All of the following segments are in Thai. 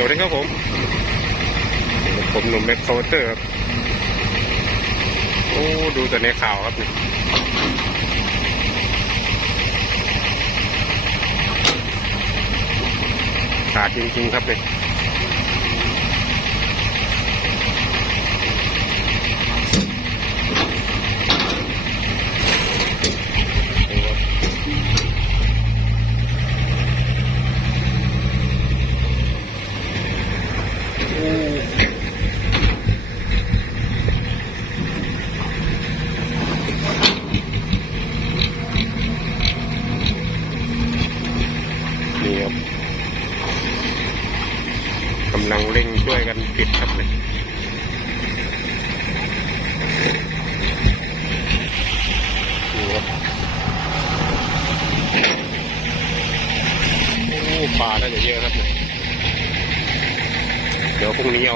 สวัสดีครับผม ผมหนุ่มแม็กโคเตอร์ครับ โอ้ ดูแต่ในข่าวครับนี่ขาดจริงๆครับเนี่ย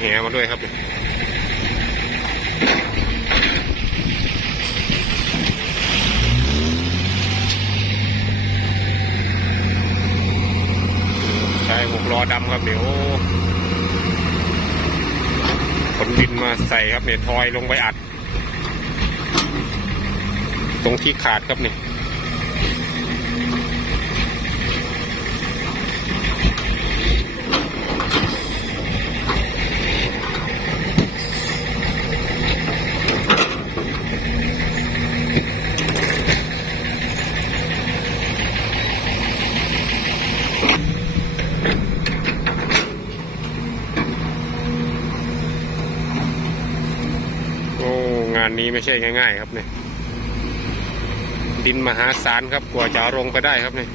แหมาด้วยครับใช่หกล้อดำครับเดี๋ยวขนดินมาใส่ครับเนี่ยทอยลงไปอัด ตรงที่ขาดครับเนี่ยานนี้ไม่ใช่ง่าย ๆ ครับเนี่ยดินมหาศาลครับกว่าจะลงไปได้ครับเนี่ย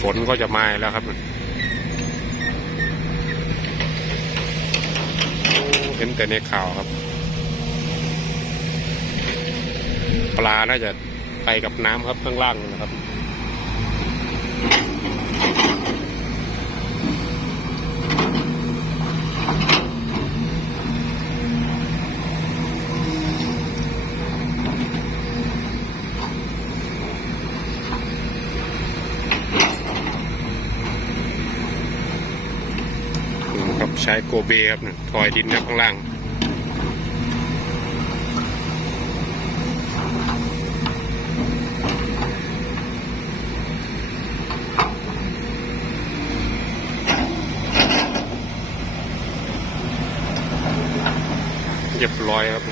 ฝนก็จะมาแล้วครับ เห็นแต่ในข่าวครับ ปลาน่าจะไปกับน้ำครับข้างล่างนะครับครับใช้โกเบครับทอยดินนะข้างล่าง เรียบร้อยครับ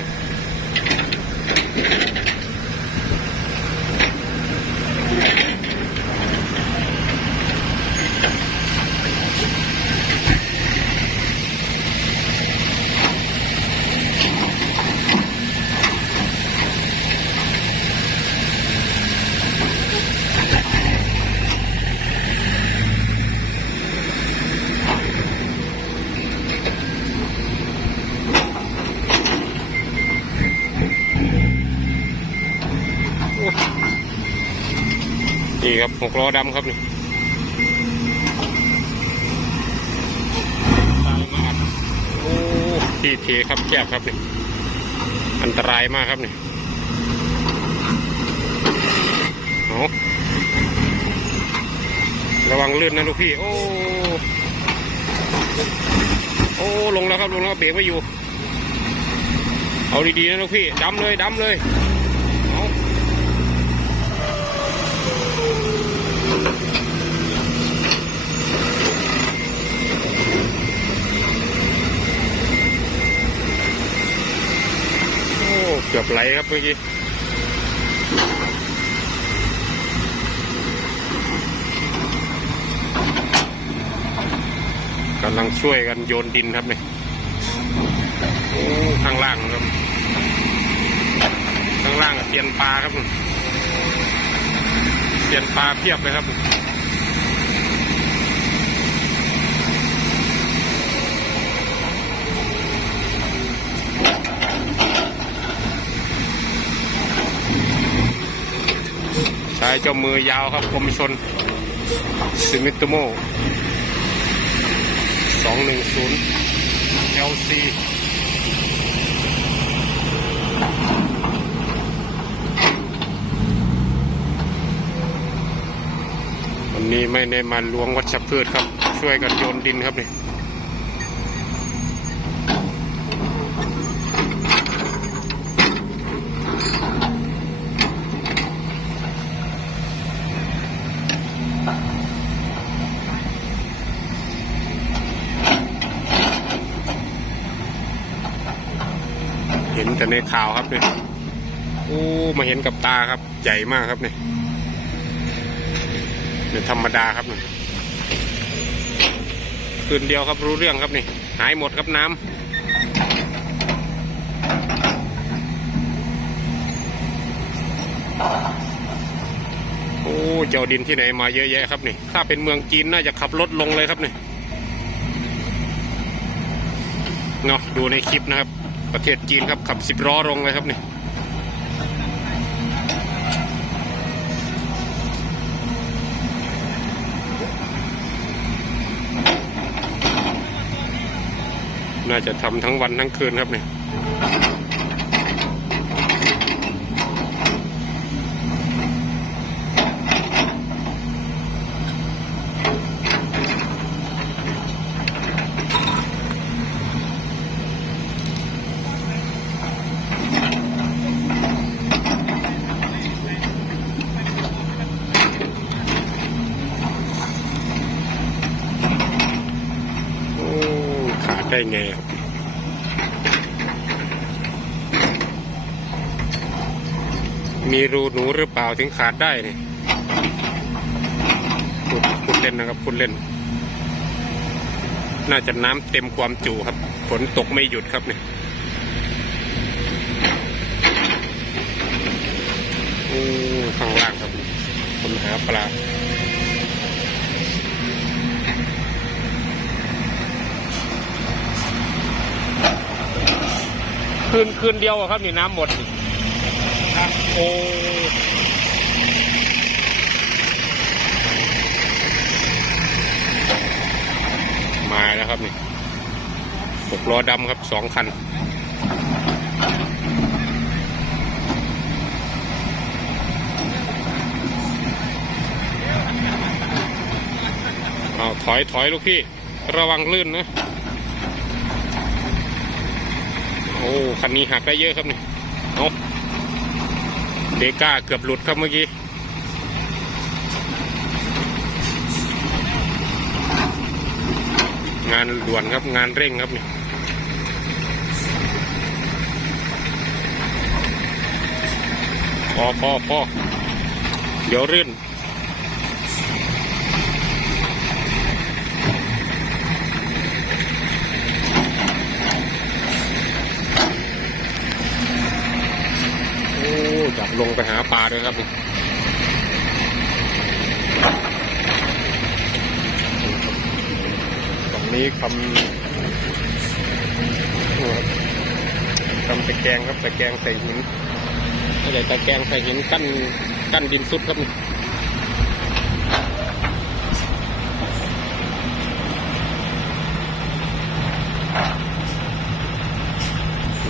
นี่ครับหกล้อดำครับนี่ตายมากโอ้ที่เทครับแคบครับนี่อันตรายมากครับนี่เอาระวังลื่นนะลูกพี่ โอ้โอ้ลงแล้วครับลงแล้วเบรกไม่อยู่ เอาดีๆนะลูกพี่ดำเลยดำเลยเอา โอ้ เกือบไหลครับเมื่อกี้กำลังช่วยกันโยนดินครับเนี่ยโอ้ข้างล่างครับ ข้างล่างเตียนปลาครับ เตียนปลาเพียบเลยครับชายเจ้ามือยาวครับคมชนซิมิโตโมสองหนึ่งศูนย์ LC นี้ไม่ได้มาล้วงวัชพืชครับ ช่วยกันโยนดินครับนี่เห็นแต่ในข่าวครับเนี่ยโอ้ มาเห็นกับตาครับ ใหญ่มากครับเนี่ย เนี่ยธรรมดาครับนี่คืนเดียวครับรู้เรื่องครับนี่ หายหมดครับน้ำโอ้เจ้าดินที่ไหนมาเยอะแยะครับนี่ ถ้าเป็นเมืองจีนน่าจะขับรถลงเลยครับนี่เนาะดูในคลิปนะครับ ประเทศจีนครับขับสิบล้อลงเลยครับนี่ น่าจะทำทั้งวันทั้งคืนครับเนี่ยอ้ ได้ไงครับมีรูหนูหรือเปล่าถึงขาดได้เนี่พูดพูดเล่นนะครับพูดเล่น น่าจะน้ำเต็มความจุครับ ฝนตกไม่หยุดครับเนี่ยโอ้ข้างล่างครับคนหาปลา คืนคืนเดียวอะครับนี่น้ำหมดนี่โอ้มาแล้วครับนี่หกล้อดำครับสองคันเอาถอยถอยลูกพี่ ระวังลื่นนะ โอ้คันนี้หักได้เยอะครับนี่เอาเดก้าเกือบหลุดครับเมื่อกี้งานด่วนครับงานเร่งครับนี่พอพอพอเดี๋ยวรื่น โอ้จับ ลงไปหาปลาด้วยครับนี่ตรงนี้คำนี่คำตะแกรงครับตะแกรงใส่หินใช่ตะแกรงใส่หินกั้นกั้นดินสุดครับ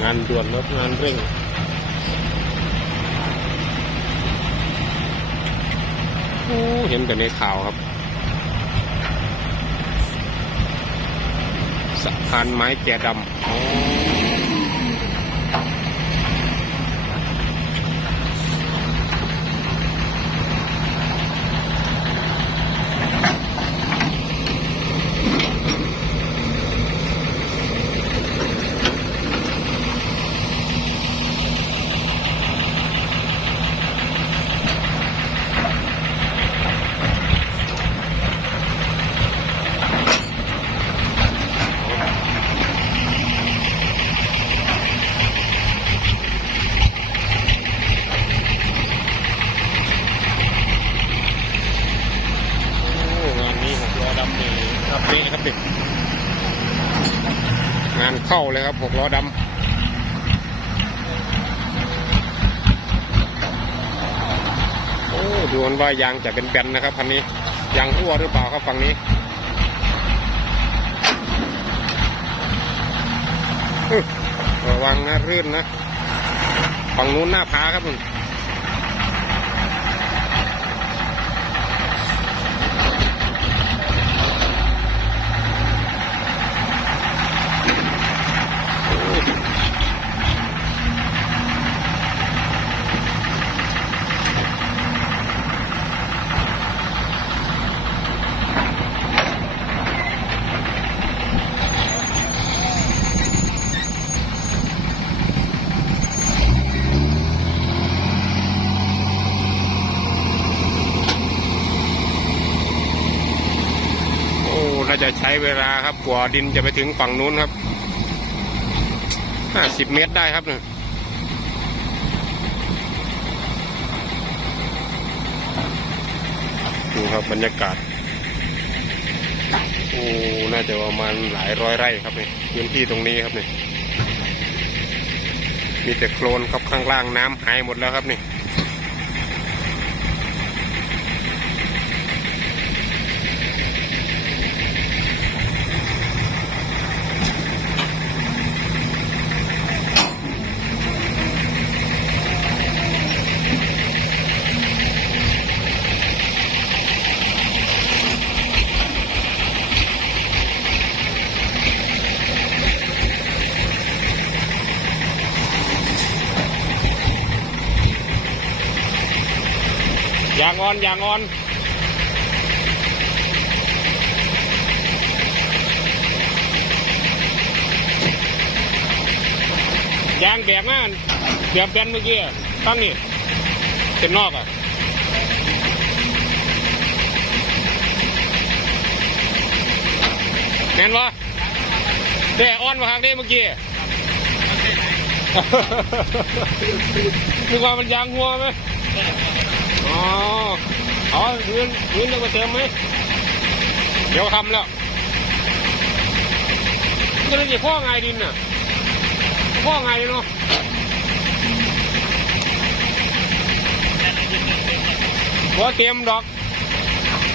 งานด่วนครับงานเร่ง โอ้ เห็นแต่ในข่าวครับสะพานไม้แก่ดำอ๋อโอ้งานนี้หกล้อดำนี่รับเละครับเด็กงาน เข้าเลยครับหกล้อดำโอ้ดูมือนว่ายางจะเป็นแบนนะครับคันนี้ยางรั่วหรือเปล่าครับฝั่งนี้ระวังนะรื่นนะฝั่งนู้นหน้าผาครับมึง จะใช้เวลาครับกว่าดินจะไปถึงฝั่งนู้นครับห้าสิบเมตรได้ครับเนี่ยดูครับบรรยากาศ โอ้ น่าจะประมาณหลายร้อยไร่ครับเนี่ยพื้นที่ตรงนี้ครับเนี่ยมีแต่โคลนครับข้างล่างน้ำหายหมดแล้วครับเนี่ย อนอย่างอ่อนยางแบกมากเสียบแบนเมื่อกี้ตั้งนี่เป็นนอกอะแม่นวะเด้อ่อนมาทางนี้เมื่อกี้นึกว่ามันยางหัวไหม อ๋ออ๋อพื้นพื้นต้องมาเติมไหมเดี๋ยวทำแล้วก็เลยจะพ่อไงดินน่ะพ่อไงเนาะหัวเตรียมดอก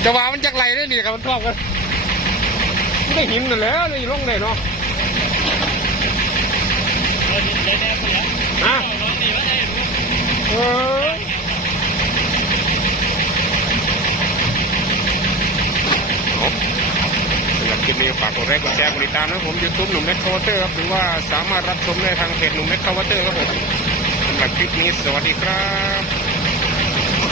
จะว่ามันจากไหลได้ดีครับมันชอบกันไม่ได้หินนั่นแหล้วเลยลงได้เนาะฮะเออ สำหรับคลิปนี้ฝากกดไลค์กดแชร์กดติดตามนะครับผมยูทูบหนุ่มเม็ดคาวเตอร์ครับหรือว่าสามารถรับชมได้ทางเพจหนุ่มเม็ดคาวเตอร์ครับผมสำหรับคลิปนี้สวัสดีครับ